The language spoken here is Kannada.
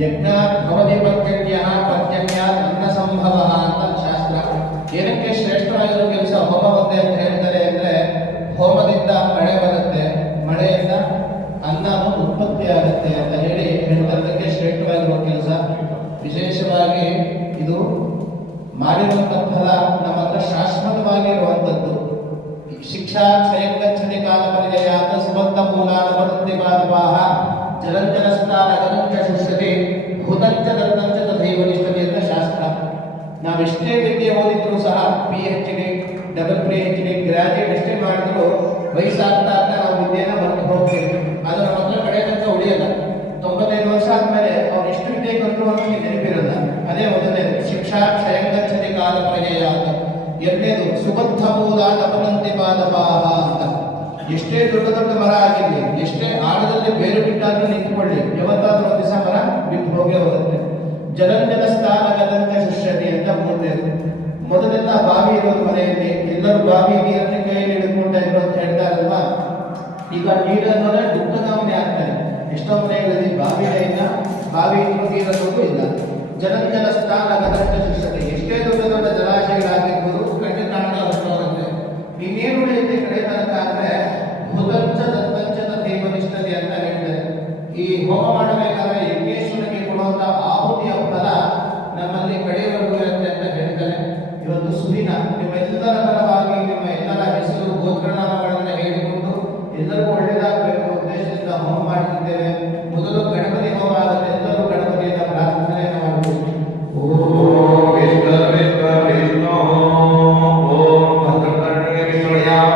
ಯಜ್ಞಾತ್ ಭವತಿ ಪರ್ಜನ್ಯಃ ಪರ್ಜನ್ಯಾತ್ ಅನ್ನ ಸಂಭವಃ ಅಂತ ಶಾಸ್ತ್ರ. ಏನಕ್ಕೆ ಶ್ರೇಷ್ಠವಾಗಿರೋ ಕೆಲಸ ಹೋಮ ಒಂದೇ ಅಂತ ಹೇಳ್ತಾರೆ ಅಂದ್ರೆ, ಹೋಮದಿಂದ ಮಳೆ ಬರುತ್ತೆ, ಮಳೆಯಿಂದ ಅನ್ನ ಉತ್ಪತ್ತಿ ಆಗುತ್ತೆ ಅಂತ ಹೇಳಿ ಹೇಳ್ತಾರೆ. ಶ್ರೇಷ್ಠವಾಗಿರುವ ಕೆಲಸ. ವಿಶೇಷವಾಗಿ ಇದು ಮಾಡಿರುವಂತ ಫಲ ನಮ್ಮ ಹತ್ರ ಶಾಶ್ವತವಾಗಿ ಇರುವಂತದ್ದು. ಶಿಕ್ಷಾ ಕ್ಷಯಂಗಚ್ಚತಿ ಕಾಲ ಪರಿಜಯಾತ ಸುಬಂಧ ಮೂಲಾನವೃತ್ತಿ ಪಾದಪಾಹ ಜಲಂಜಲ ಸ್ನಾನ ಗದಂಚ ಶುಷ್ಯತೆ ಭೂತಂಚ ದಂತಂಚ ತಥೈವ ನಿಷ್ಠತೆ ಅಂತ ಶಾಸ್ತ್ರ. ನಾವೆಷ್ಟೇ ವಿದ್ಯೆ ಓದಿದ್ರು ಸಹ PhD, ಡಬಲ್ PhD, ಗ್ರಾಜುಯೇಟ್ ಎಷ್ಟೇ ಮಾಡಿದ್ರು ವಯಸ್ಸಾಗ್ತಾ ಆಗ್ತಾ ನಾವು ವಿದ್ಯೆನ ಮರೆತು ಹೋಗ್ತೀವಿ. ಅದು ನಮ್ಮ ಹತ್ರ ಕಡೆ ತನಕ ಉಳಿಯಲ್ಲ. 95 ವರ್ಷ ಆದ್ಮೇಲೆ ಅವ್ರು ಎಷ್ಟು ವಿದ್ಯೆ ಕಲಿತರು ಅಂತ ನೆನಪಿರಲ್ಲ. ಅದೇ ಮೊದಲನೇ ಶಿಕ್ಷಾ ಕ್ಷಯಂಗಚ್ಚತಿ ಕಾಲ ಪರಿಜಯಾತ. ಎರಡನೇದು ಸುಬದ್ಧ ಮೂಲಾತ್ ಅಪನಂತಿ ಪಾದಪಾಹ ಅಂತ. ಎಷ್ಟೇ ದೊಡ್ಡ ದೊಡ್ಡ ಮರ ಆಗಿರಲಿ, ಎಷ್ಟೇ ಆಳದಲ್ಲಿ ಬೇರು ಬಿಟ್ಟಾದ್ರೂ ನಿಂತ್ಕೊಳ್ಳಿ, ಯಾವತ್ತಾದ್ರೂ ಒಂದು ದಿವಸ ಮರ ಬಿಟ್ಟು ಹೋಗೇ ಹೋಗುತ್ತೆ. ಜಲಂಜಲ ಸ್ಥಾನ ಗದಂತ ಶುಷ್ಯತೆ ಅಂತ ಮೂರನೇದು. ಮೊದಲೆಲ್ಲ ಬಾವಿ ಇರೋದು ಮನೆಯಲ್ಲಿ, ಎಲ್ಲರೂ ಬಾವಿ ನೀರನ್ನು ಕೈಯಲ್ಲಿ ಹಿಡ್ಕೊಂಡ ಇರೋ ಅಂತ ಹೇಳ್ತಾರಲ್ವಾ. ಈಗ ನೀರನ್ನು ದುಃಖನಾಮನೆ ಆಗ್ತಾರೆ. ಎಷ್ಟೋ ಮನೆಗಳಲ್ಲಿ ಬಾವಿನೇ ಇಲ್ಲ, ಬಾವಿ ನೀರನ್ನೋದು ಇಲ್ಲ. ಜಲಂಜಲ ಸ್ಥಾನ ಗದಂತ ಶುಷ್ಯತೆ. ಎಷ್ಟೇ ದೊಡ್ಡ ದೊಡ್ಡ ಜಲಾಶಯಗಳಾಗಿರ್ಬೋದು ಕಣ್ಣು ಕಾಣದ ಹೊರಟೋಗುತ್ತೆ. ಇನ್ನೇನು ಉಳಿಯುತ್ತೆ ಕಡೆ ತನಕ ಅಂದ್ರೆ ಭೂತಂಚ ದತ್ತಂಚ ತಥೈವ ನಿಷ್ಠತೆ ಅಂತ ಹೇಳ್ತಾರೆ. ಈ ಹೋಮ ಮಾಡಬೇಕಾದ್ರೆ ಯಜ್ಞೇಶ್ವರನಿಗೆ ಕೊಡುವಂತ ಆಹುತಿಯ ಫಲ ನಮ್ಮಲ್ಲಿ ಕಡೆಯವರೆಗೂ ಇರುತ್ತೆ ಅಂತ ಹೇಳ್ತಾರೆ. ಇವತ್ತು ಸುದಿನ ನಿಮ್ಮೆಲ್ಲರ ಪರವಾಗಿ ನಿಮ್ಮ ಎಲ್ಲರ ಹೆಸರು ಗೋತ್ರನಾಮಗಳನ್ನು ಹೇಳಿಕೊಂಡು ಎಲ್ಲರಿಗೂ ಒಳ್ಳೆಯದಾಗಬೇಕು ಉದ್ದೇಶದಿಂದ ಹೋಮ ಮಾಡುತ್ತಿದ್ದೇವೆ. ಮೊದಲು ಗಣಪತಿ ಹೋಮ ಆಗುತ್ತೆ. ಎಲ್ಲರೂ ಗಣಪತಿಯಿಂದ ಪ್ರಾರ್ಥನೆಯನ್ನು ಮಾಡಬಹುದು. ಓಂ ವಿಷ್ಣು ವಿಷ್ಣು ವಿಷ್ಣು ಓಂ ಭದ್ರಕರ್ಣೇ ವಿಷ್ಣುಯಾಮ